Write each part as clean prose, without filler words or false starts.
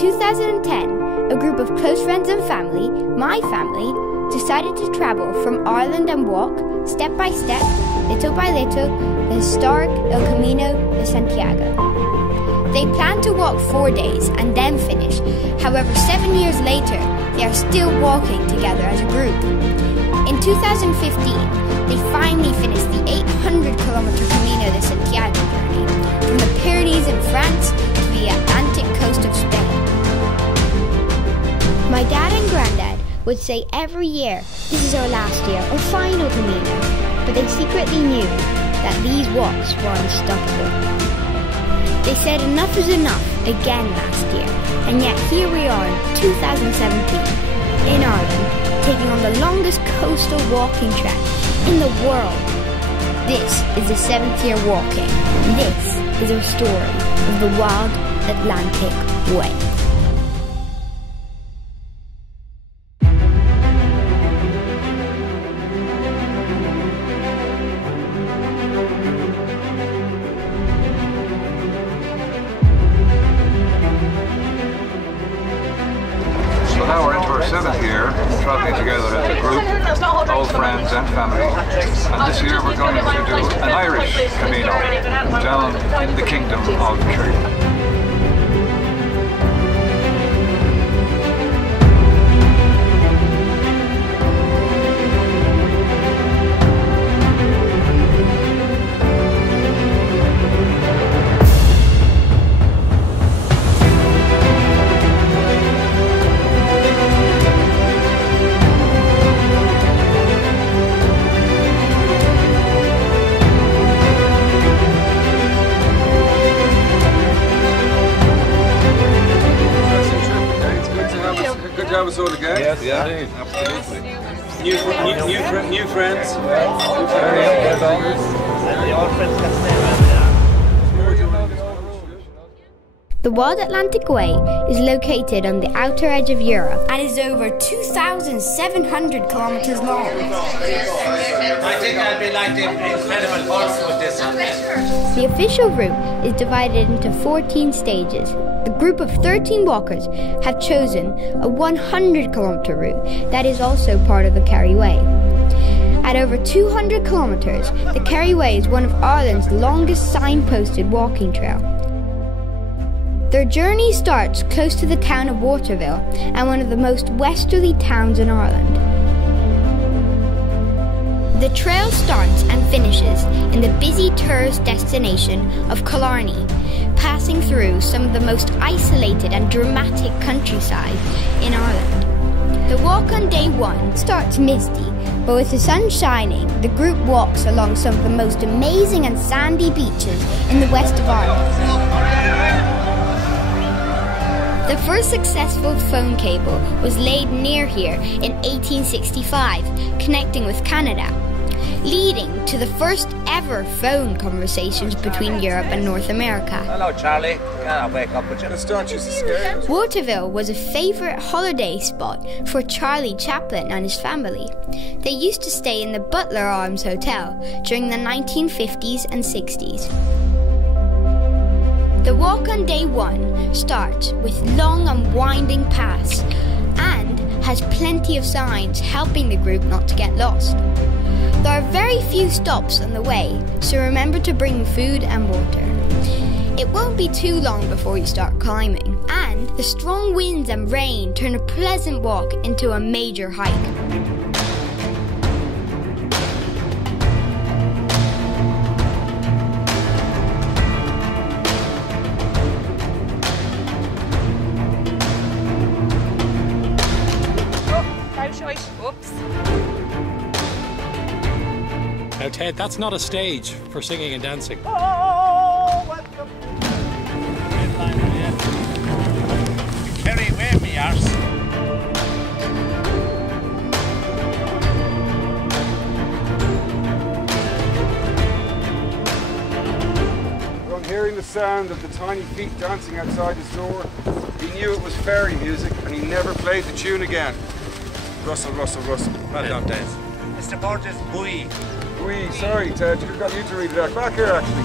2010, a group of close friends and family, my family, decided to travel from Ireland and walk, step by step, little by little, the historic El Camino de Santiago. They planned to walk 4 days and then finish. However, 7 years later, they are still walking together as a group. In 2015, they finally finished the 800-kilometer Camino de Santiago journey, from the Pyrenees in France to the Atlantic coast of Spain. My dad and granddad would say every year, this is our last year, our final Camino, but they secretly knew that these walks were unstoppable. They said enough is enough again last year, and yet here we are in 2017, in Ireland, taking on the longest coastal walking track in the world. This is the 7th year walking. This is our story of the Wild Atlantic Way. Now we're into our 7th year, travelling together as a group, old friends and family. And this year we're going to do an Irish Camino down in the kingdom of Kerry. Have us all again? Yes, yeah, indeed. Absolutely. New friends. The Wild Atlantic Way is located on the outer edge of Europe and is over 2,700 kilometers long. I think I'd be like the incredible horse with this on it. The official route is divided into 14 stages. The group of 13 walkers have chosen a 100-kilometer route that is also part of the Kerry Way. At over 200 kilometers, the Kerry Way is one of Ireland's longest signposted walking trail. Their journey starts close to the town of Waterville and one of the most westerly towns in Ireland. The trail starts and finishes in the busy tourist destination of Killarney, passing through some of the most isolated and dramatic countryside in Ireland. The walk on day 1 starts misty, but with the sun shining, the group walks along some of the most amazing and sandy beaches in the west of Ireland. The first successful phone cable was laid near here in 1865, connecting with Canada, leading to the first ever phone conversations between Europe and North America. Hello, Charlie. Can I wake up with you? Don't you scare? Waterville was a favourite holiday spot for Charlie Chaplin and his family. They used to stay in the Butler Arms Hotel during the 1950s and 60s. The walk on day 1 starts with long and winding paths and has plenty of signs helping the group not to get lost. There are very few stops on the way, so remember to bring food and water. It won't be too long before you start climbing, and the strong winds and rain turn a pleasant walk into a major hike. Oops. Now, Ted, that's not a stage for singing and dancing. Oh, welcome. Kerry Way, me arse. On hearing the sound of the tiny feet dancing outside his door, he knew it was fairy music and he never played the tune again. Russell, Russell, Russell. Well done, Ted. Mr. Porter's buoy. Oui, sorry, Ted. You've got you to read it out. Back here, actually.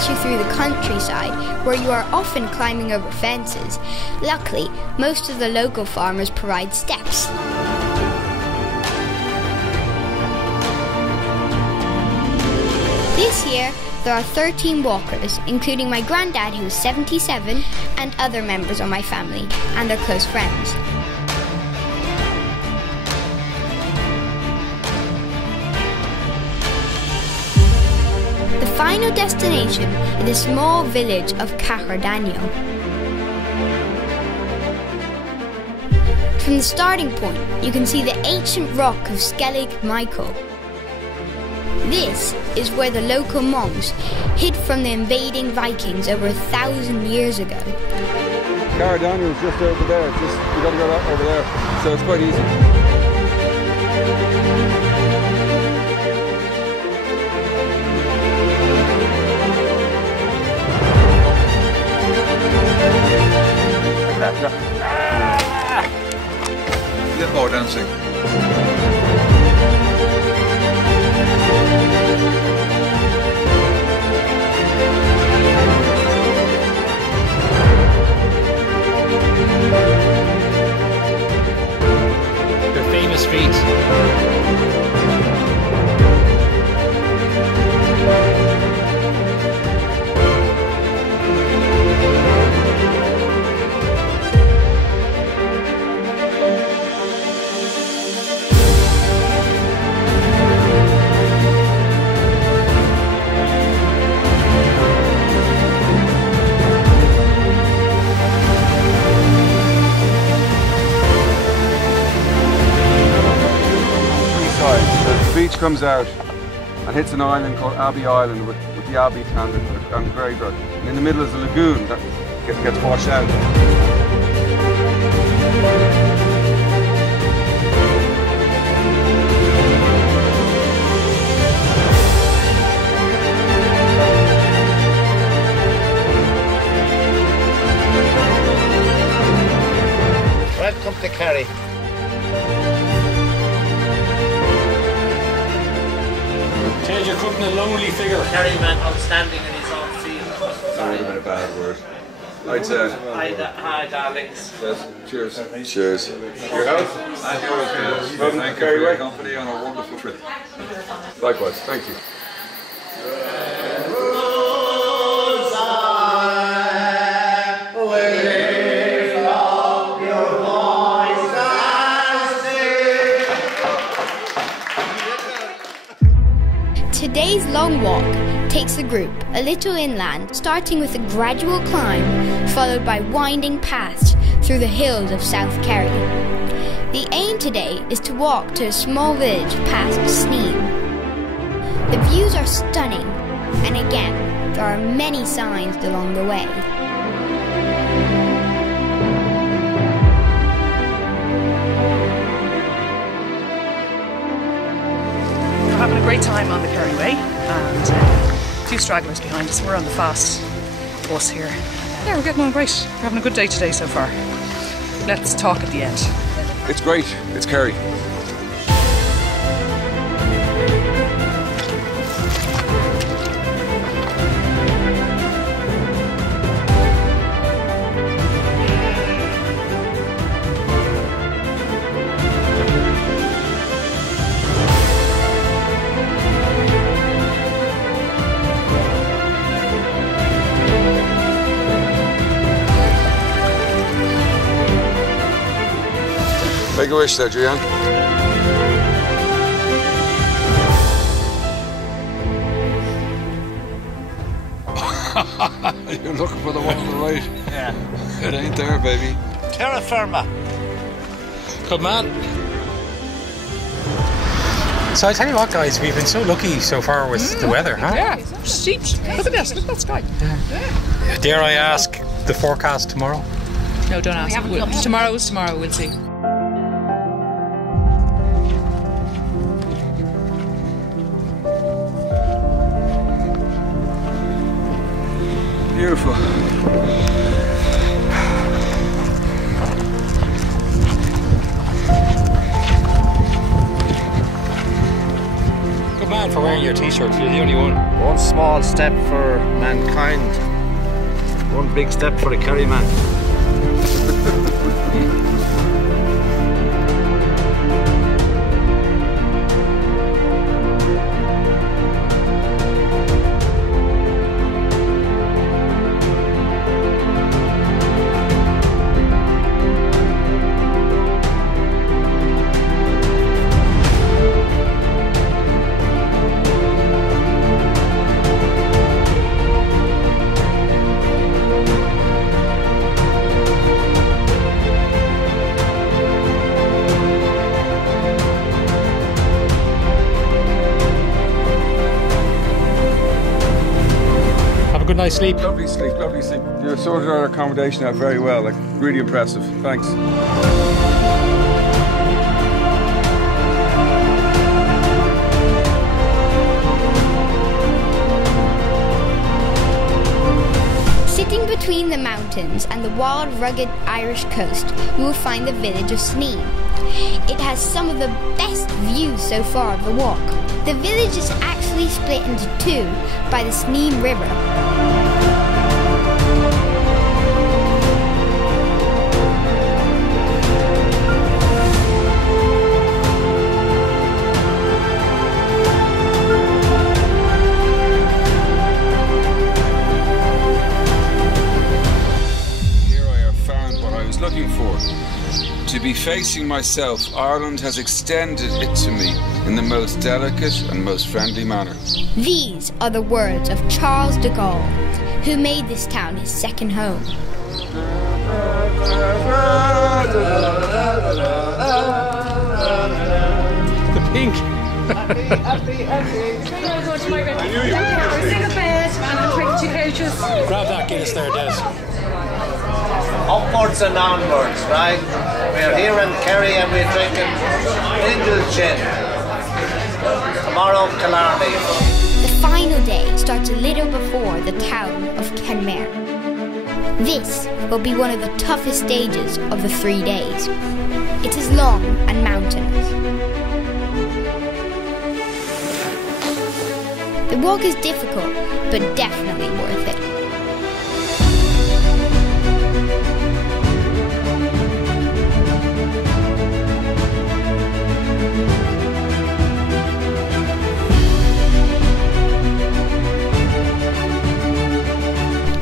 takes you through the countryside where you are often climbing over fences. Luckily, most of the local farmers provide steps. This year, there are 13 walkers, including my granddad who is 77 and other members of my family and their close friends. The final destination is the small village of Killarney. From the starting point, you can see the ancient rock of Skellig Michael. This is where the local monks hid from the invading Vikings over 1,000 years ago. Killarney is just over there. You got to go over there, so it's quite easy. Get more dancing. Their famous feet. The beach comes out and hits an island called Abbey Island with the Abbey and the graveyard. And in the middle is a lagoon that gets washed out. Welcome to Kerry. Ted, you're cooking a lonely figure. Kerry man outstanding in his own field. Sorry about a bad word. Right, Hi, darlings. yes. Cheers. Cheers. Your house? And yours, Welcome to thank you Kerry for your Way. company on a wonderful trip. Likewise, thank you. Today's long walk takes the group a little inland, starting with a gradual climb, followed by winding paths through the hills of South Kerry. The aim today is to walk to a small village past Sneem. The views are stunning, and again, there are many signs along the way. We're having a great time on the Kerry Way, and a few stragglers behind us. We're on the fast bus here. Yeah, we're getting on great. We're having a good day today so far. Let's talk at the end. It's great. It's Kerry. Make a wish there, Julian. You're looking for the one on the right. Yeah. It ain't there, baby. Terra firma. Good man. So I tell you what, guys, we've been so lucky so far with the weather, huh? Yeah, steep. Look at this. Look at that sky. Dare I ask the forecast tomorrow? No, don't ask. Tomorrow is tomorrow. We'll see. Beautiful. Good man. man for wearing your t-shirt. You're the only one. One small step for mankind, one big step for the Kerry man. Good night's sleep. Lovely sleep, lovely sleep. You sorted our accommodation out very well, like really impressive. Thanks. Sitting between the mountains and the wild, rugged Irish coast, you will find the village of Sneem. It has some of the best views so far of the walk. The village is actually split into two by the Sneem River. Looking for. To be facing myself, Ireland has extended it to me in the most delicate and most friendly manner. These are the words of Charles de Gaulle, who made this town his second home. The pink. Grab that Guinness there, Des. Upwards and onwards, right? We're here in Kerry and we're drinking Gin. Tomorrow, Killarney. The final day starts a little before the town of Kenmare. This will be one of the toughest stages of the 3 days. It is long and mountainous. The walk is difficult, but definitely worth it.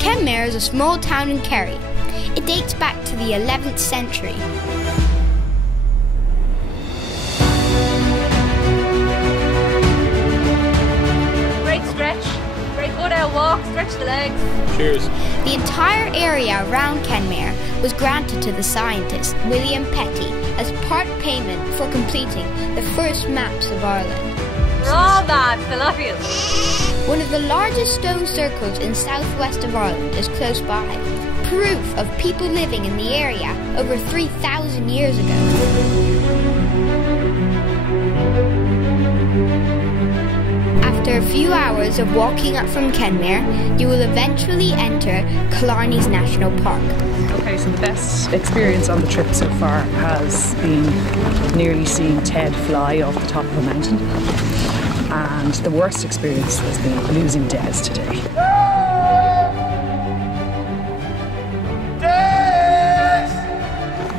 Kenmare is a small town in Kerry. It dates back to the 11th century. Great stretch, great good out walk, stretch the legs. Cheers. The entire area around Kenmare was granted to the scientist William Petty as part payment for completing the first maps of Ireland. We're all mad, I love you. One of the largest stone circles in southwest of Ireland is close by, proof of people living in the area over 3,000 years ago. After a few hours of walking up from Kenmare, you will eventually enter Killarney's National Park. Okay, so the best experience on the trip so far has been nearly seeing Ted fly off the top of a mountain. And the worst experience has been losing Des today.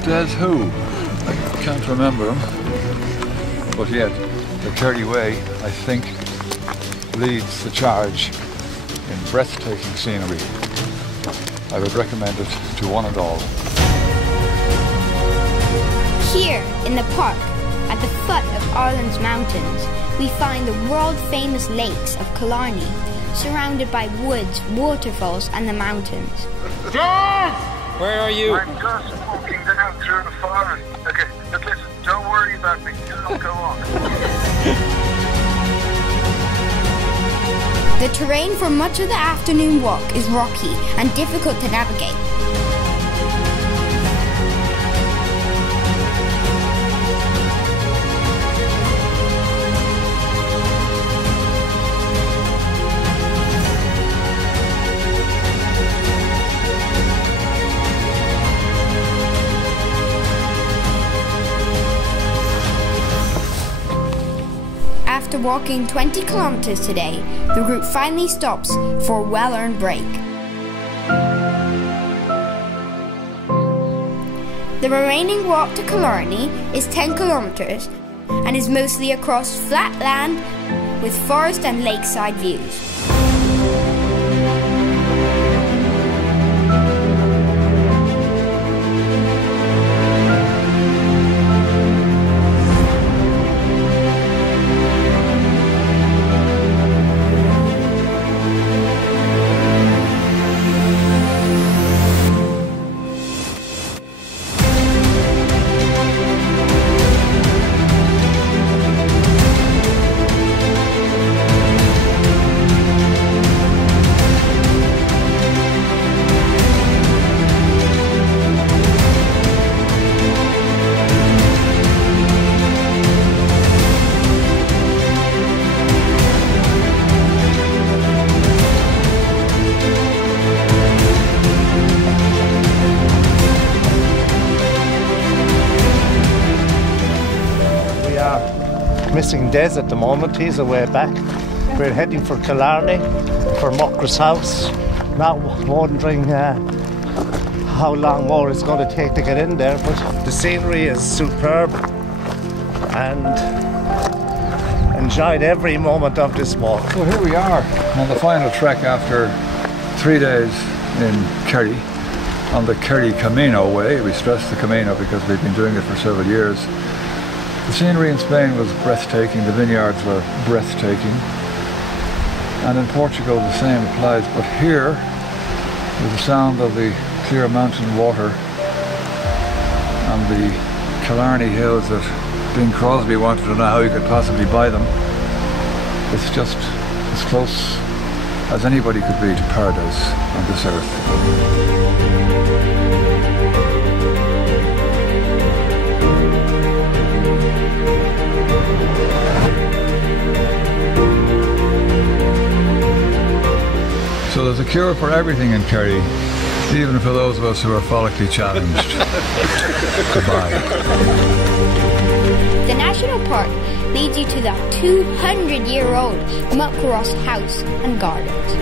Des who? I can't remember him. But yet, the Kerry Way, I think, leads the charge in breathtaking scenery. I would recommend it to one and all. Here, in the park, at the foot of Ireland's mountains, we find the world-famous lakes of Killarney, surrounded by woods, waterfalls and the mountains. John! Where are you? I'm just walking down through the forest. Okay, but listen, don't worry about me. Just go on. The terrain for much of the afternoon walk is rocky and difficult to navigate. After walking 20 kilometers today, the group finally stops for a well-earned break. The remaining walk to Killarney is 10 kilometers and is mostly across flat land with forest and lakeside views. Missing Des at the moment, he's away back. We're heading for Killarney, for Muckra's house. Not wondering how long more it's going to take to get in there, but the scenery is superb and enjoyed every moment of this walk. So here we are on the final trek after 3 days in Kerry, on the Kerry Camino way. We stress the Camino because we've been doing it for several years. The scenery in Spain was breathtaking, the vineyards were breathtaking, and in Portugal the same applies, but here, with the sound of the clear mountain water and the Killarney hills that Bing Crosby wanted to know how you could possibly buy them, it's just as close as anybody could be to paradise on this earth. So there's a cure for everything in Kerry, even for those of us who are follically challenged. Goodbye. The national park leads you to the 200-year-old Muckross house and gardens.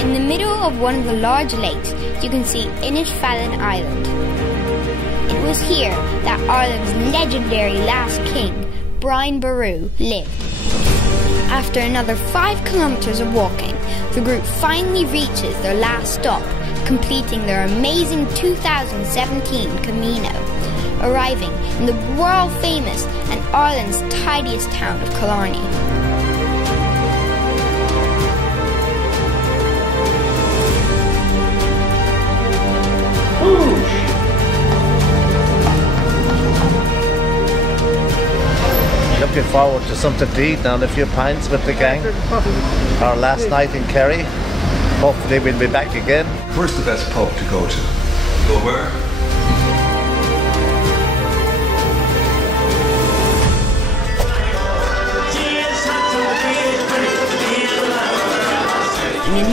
In the middle of one of the large lakes, you can see Inishfallen Island. It was here that Ireland's legendary last king, Brian Boru, lived. After another 5 kilometers of walking, the group finally reaches their last stop, completing their amazing 2017 Camino, arriving in the world-famous and Ireland's tidiest town of Killarney. Looking forward to something to eat now and a few pints with the gang. Our last night in Kerry. Hopefully we'll be back again. Where's the best pub to go to? Go where?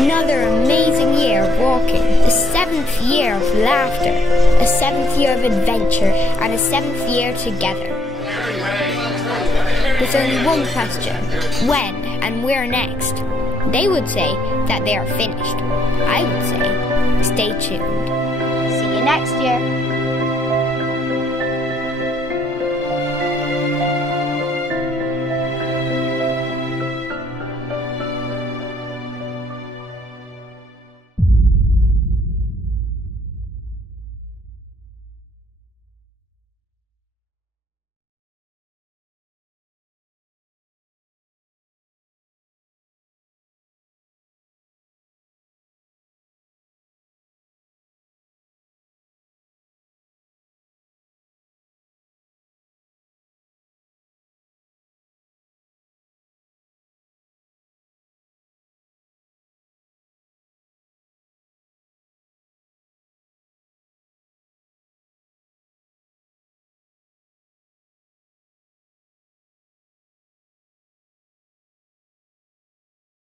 Another amazing year of walking, the 7th year of laughter, a 7th year of adventure, and a 7th year together. With only one question, when and where next? They would say that they are finished. I would say, stay tuned. See you next year.